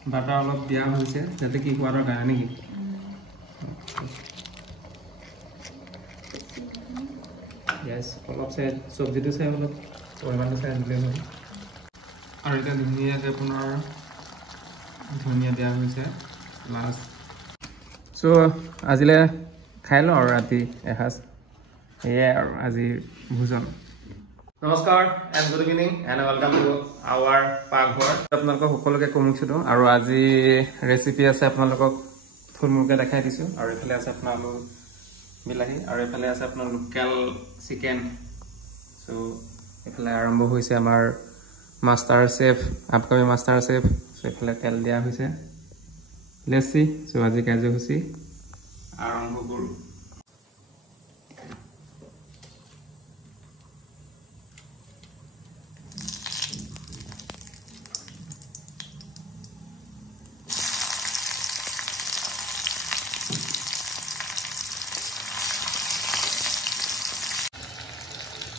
butter অলপ দিয়া হৈছে যাতে কি কোৱাৰৰ কাৰণে নেকি yes অলপ চাই সবজিটো চাই অলপ পৰিমাণটো চাই দিলে হয় আৰু এটা ধুনীয়াকৈ পুনৰ ধনিয়া দিয়া হৈছে লাষ্ট সো আজিলে খাই লওঁ আৰু ৰাতি এসাঁজ এয়াই আৰু আজি ভোজন নমস্কাৰ and good evening and welcome to our পাকঘৰ আপোনালোকক সকলোকে কমিছিলোঁ আৰু আজি ৰেচিপি আছে আপোনালোকক থুলমূলকৈ দেখাই দিছোঁ আৰু এইফালে আছে আপোনাৰ আলু বিলাহী আৰু এইফালে আছে আপোনাৰ লোকেল চিকেন সো এইফালে আৰম্ভ হৈছে আমাৰ master chef upcoming master chef so এইফালে তেল দিয়া হৈছে লেটছি সো আজি কাৰ্যসূচী আৰম্ভ কৰোঁ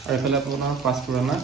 আৰু এইফালে আপোনাৰ পাঁচফোৰণা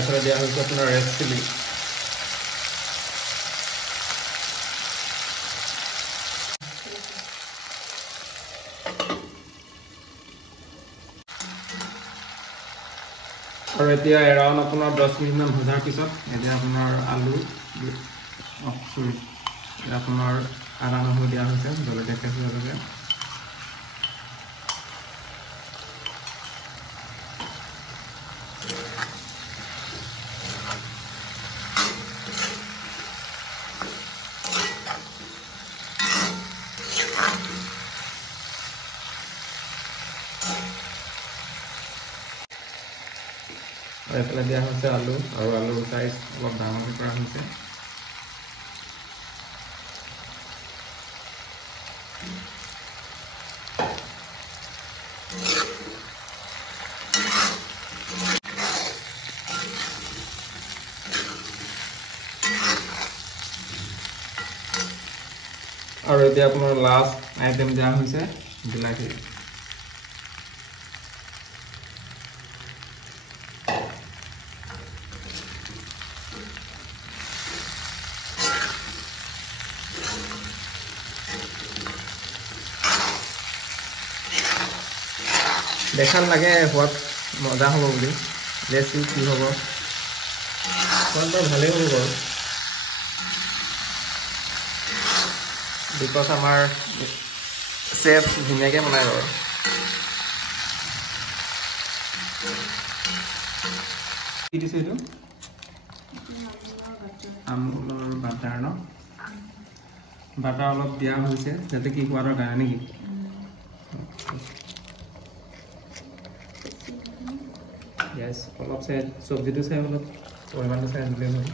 এফালে দিয়া হৈছে আপোনাৰ ৰেড চিলি আৰু এতিয়া এৰাউণ্ড আপোনাৰ 10 মিনিটমান ভজাৰ পিছত এতিয়া আপোনাৰ আলু চৰি আপোনাৰ আদা নহৰু দিয়া হৈছে জলকীয়া কেঁচা জলকীয়া আৰু এইফালে দিয়া হৈছে আলু আৰু আলুৰ চাইজ অলপ ডাঙৰকৈ কৰা হৈছে আৰু এতিয়া আপোনাৰ লাষ্ট আইটেম দিয়া হৈছে বিলাহী দেখাত লাগে সোৱাদ মজা হ'ব বুলি লেটছি কি হ'ব সোৱাদ বাৰু ভালেই হ'ব বাৰু বিকজ আমাৰ চেফ ধুনীয়াকৈ বনায় বাৰু কি দিছে এইটো আমুলৰ বাটাৰ ন বাটাৰ অলপ দিয়া হৈছে যাতে কি কোৱাৰৰ কাৰণে নেকি yes অলপ চাই সবজিটো চাই অলপ পৰিমাণটো চাই দিলে হয়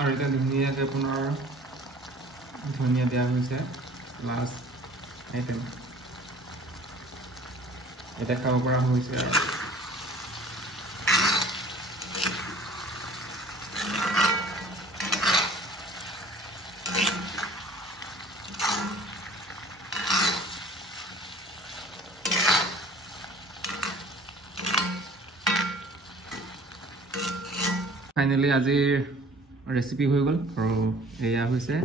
আৰু এটা ধুনীয়াকৈ পুনৰ ধনিয়া দিয়া হৈছে লাষ্ট আইটেম এটা খাব পৰা হৈছে আৰু ফাইনেলি আজিৰ ৰেচিপি হৈ গ'ল আৰু এয়া হৈছে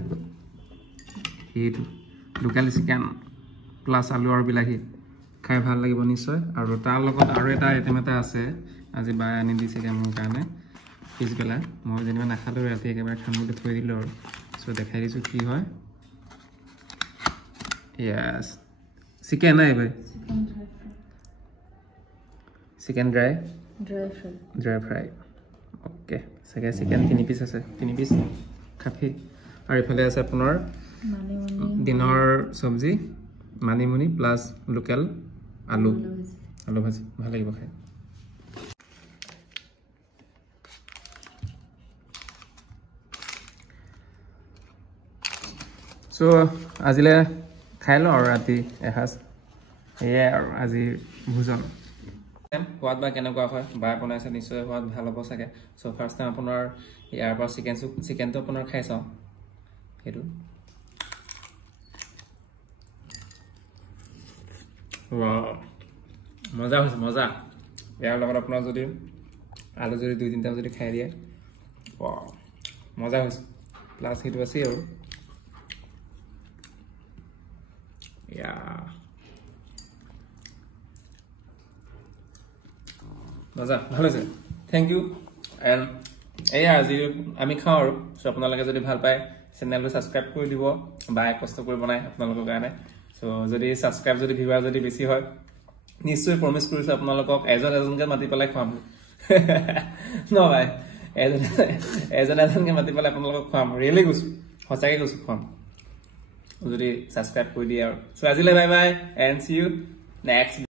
সেইটো লোকেল চিকেন প্লাছ আলু আৰু বিলাহী খাই ভাল লাগিব নিশ্চয় আৰু তাৰ লগত আৰু এটা আইটেম এটা আছে আজি বাই আনি দিছেগৈ মোৰ কাৰণে পিছবেলা মই যেনিবা নাখালোঁ ৰাতি একেবাৰে খাম বুলি থৈ দিলোঁ আৰু চ' দেখাই দিছোঁ কি হয় য়েছ চিকেন নাই ভাই চিকেন ড্ৰাই ফ্ৰাই অ'কে চাগে চিকেন 3 পিচ আছে 3 পিচ কাফি আৰু ইফালে আছে আপোনাৰ দিনৰ চব্জি মানিমুনি প্লাছ লোকেল আলু ভাজি ভাল লাগিব খাই চ' আজিলৈ খাই লওঁ আৰু ৰাতি এসাঁজ সেয়াই আৰু আজিৰ ভোজন সোৱাদ বা কেনেকুৱা হয় বায়ে বনাইছে নিশ্চয় সোৱাদ ভাল হ'ব চাগে চ' ফাৰ্ষ্ট টাইম আপোনাৰ ইয়াৰ পৰা চিকেনটো আপোনাৰ খাই চাওঁ সেইটো মজা হৈছে মজা ইয়াৰ লগত আপোনাৰ যদি আলু যদি 2-3টা যদি খাই দিয়ে মজা হৈছে প্লাছ সেইটো আছেই আৰু মজা ভাল হৈছে থেংক ইউ এণ্ড এয়া আজি আমি খাওঁ আৰু চ' আপোনালোকে যদি ভাল পায় চেনেলটো ছাবস্ক্ৰাইব কৰি দিব বাই কষ্ট কৰি বনাই আপোনালোকৰ কাৰণে চ' যদি ছাবস্ক্ৰাইব যদি ভিউৱাৰ যদি বেছি হয় নিশ্চয় প্ৰমিছ কৰিছোঁ আপোনালোকক এজনকৈ মাতি পেলাই খুৱাম নহয় এজনকৈ মাতি পেলাই আপোনালোকক খুৱাম ৰিয়েলি কৈছোঁ সঁচাকৈ কৈছোঁ খুৱাম যদি ছাবস্ক্ৰাইব কৰি দিয়ে আৰু চ' আজিলৈ bye bye and see you next